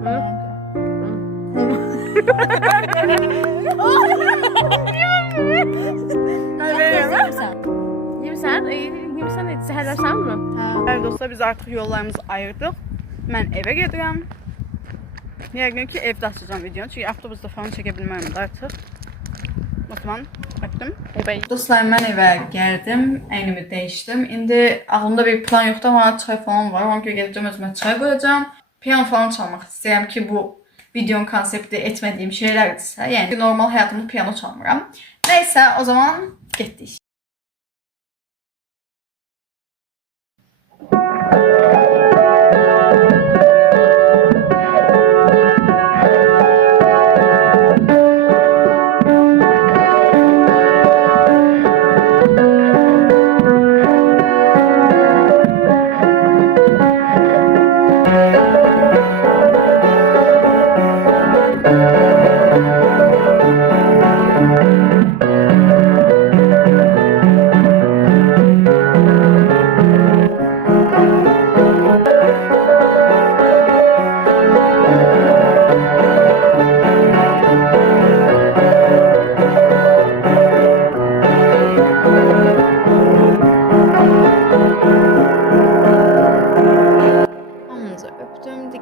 Yemirsən neydi? Səhərlərsən mi? Hə, dostlar, biz artıq yollarımızı ayırdıq. Mən evə gedirəm. Yəqin ki, evdə açacağım videonu. Çünki avtobusda falan çəkə bilmərəm artıq. O zaman öpdüm. Dostlar, mən evə gəldim. Əynimi dəyişdim. İndi ağlımda bir plan yoxdur, amma çay falan var. Ona görə gedəcəm, özümə çay qoyacağım. Piano falan çalmaq istəyirəm ki, bu videonun konsepti etmədiyim şeylərdirsə. Yəni normal həyatımda piano çalmıram. Nəysə, o zaman getdik.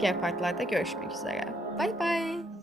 Diğer partlarda görüşmek üzere. Bay bay.